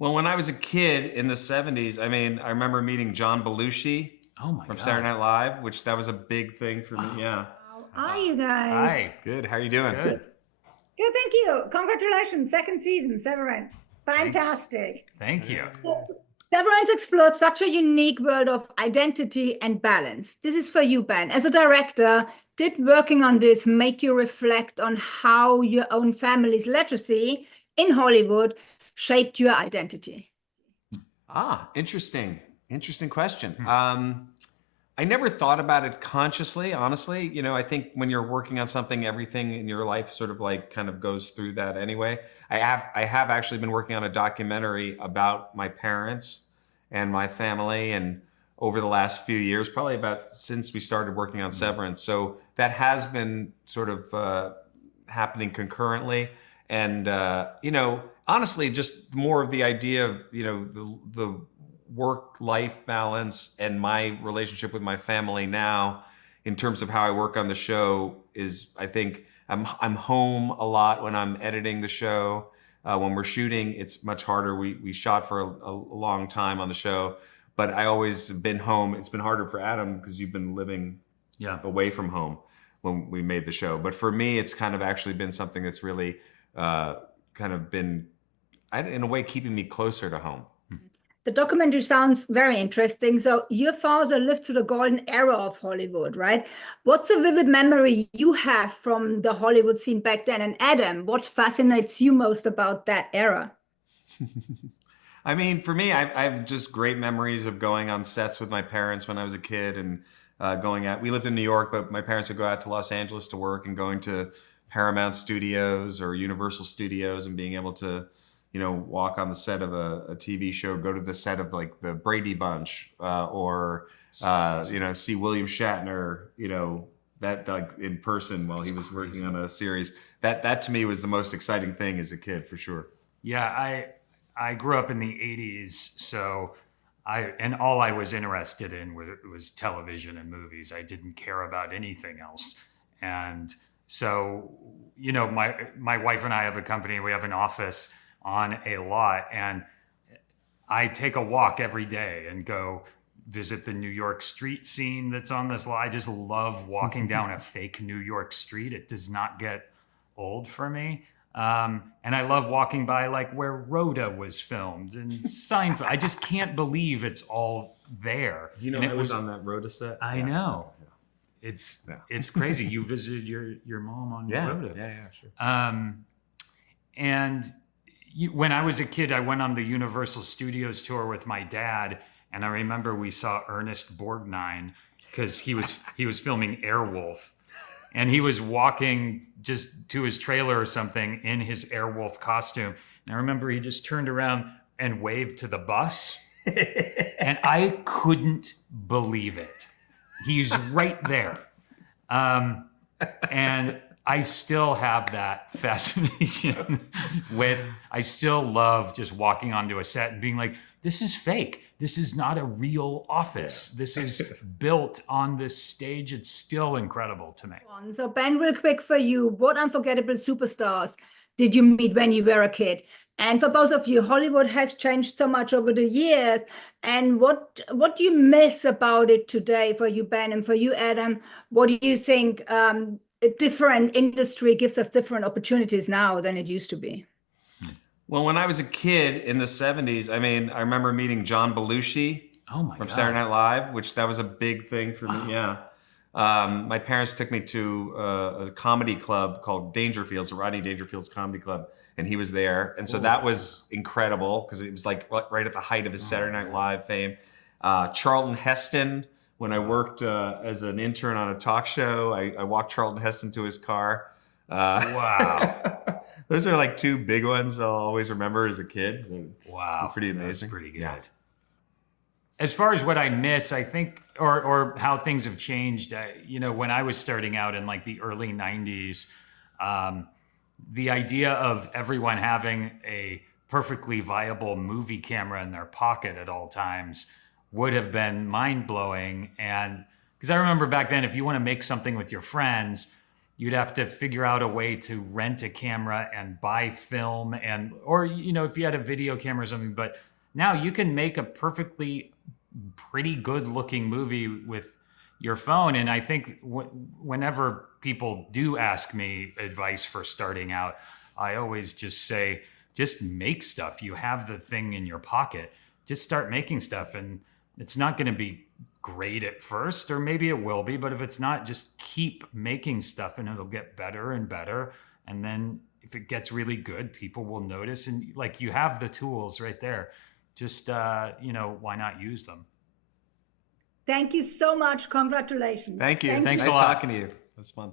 Well, when I was a kid in the 70s, I mean, I remember meeting John Belushi Oh my from God. Saturday Night Live, which that was a big thing for me. Wow. Yeah. How are you guys? Hi. Good. How are you doing? Good. Good, thank you. Congratulations, second season, Severance. Thanks. Fantastic. Thank you. So, Severance explores such a unique world of identity and balance. This is for you, Ben. As a director, did working on this make you reflect on how your own family's legacy in Hollywood shaped your identity? Interesting. Interesting question. Hmm. I never thought about it consciously, honestly. I think when you're working on something, everything in your life sort of like kind of goes through that anyway. I have actually been working on a documentary about my parents and my family and over the last few years, probably about since we started working on Severance. So that has been sort of happening concurrently. And honestly, just more of the idea of the work-life balance and my relationship with my family now in terms of how I work on the show is, I think I'm home a lot when I'm editing the show. When we're shooting, it's much harder. We shot for a long time on the show, but I always been home. It's been harder for Adam because you've been living away from home when we made the show. But for me, it's kind of actually been something that's really kind of been, in a way, keeping me closer to home. The documentary sounds very interesting. So your father lived through the golden era of Hollywood, right? What's a vivid memory you have from the Hollywood scene back then? And Adam, what fascinates you most about that era? I mean, for me, I have just great memories of going on sets with my parents when I was a kid and going out. We lived in New York, but my parents would go out to Los Angeles to work and going to Paramount Studios or Universal Studios and being able to walk on the set of a TV show, go to the set of like the Brady Bunch, or see William Shatner, that like in person while he was working on a series. That to me was the most exciting thing as a kid, for sure. Yeah, I grew up in the 80s, so all I was interested in was television and movies. I didn't care about anything else. And so, my wife and I have a company, we have an office on a lot, and I take a walk every day and go visit the New York street scene that's on this lot. I just love walking down a fake New York street. It does not get old for me. And I love walking by like where Rhoda was filmed and Seinfeld. I just can't believe it's all there. I was on that Rhoda set. I know. It's crazy. You visited your mom on Rhoda. Yeah, sure. And when I was a kid, I went on the Universal Studios tour with my dad, and I remember we saw Ernest Borgnine because he was filming Airwolf, and he was walking just to his trailer or something in his Airwolf costume. And I remember he just turned around and waved to the bus, and I couldn't believe it. He's right there, and I still have that fascination I still love just walking onto a set and being like, this is fake. This is not a real office. This is built on this stage. It's still incredible to me. So Ben, real quick for you, what unforgettable superstars did you meet when you were a kid? And for both of you, Hollywood has changed so much over the years. And what do you miss about it today for you, Ben, and for you, Adam? What do you think a different industry gives us different opportunities now than it used to be? Well, when I was a kid in the 70s, I mean, I remember meeting John Belushi from Saturday Night Live, which that was a big thing for me. Yeah. My parents took me to a comedy club called Dangerfields, Rodney Dangerfield's Comedy Club, and he was there. And so that was incredible because it was like right at the height of his Saturday Night Live fame. Charlton Heston, when I worked as an intern on a talk show, I walked Charlton Heston to his car. Wow. Those are like two big ones I'll always remember as a kid. Wow. Pretty amazing. That's pretty good. Yeah. As far as what I miss, I think, or how things have changed, when I was starting out in like the early 90s, the idea of everyone having a perfectly viable movie camera in their pocket at all times would have been mind-blowing. And because I remember back then, if you want to make something with your friends, you'd have to figure out a way to rent a camera and buy film, and or if you had a video camera or something. But now you can make a perfectly pretty good looking movie with your phone. And I think whenever people do ask me advice for starting out, I always just say, just make stuff. You have the thing in your pocket, just start making stuff. And it's not going to be great at first, or maybe it will be, but if it's not, just keep making stuff and it'll get better and better. And then if it gets really good, people will notice. And like, you have the tools right there. Just why not use them? Thank you so much. Congratulations. Thank you. Thanks Nice a lot. talking to you. It was fun.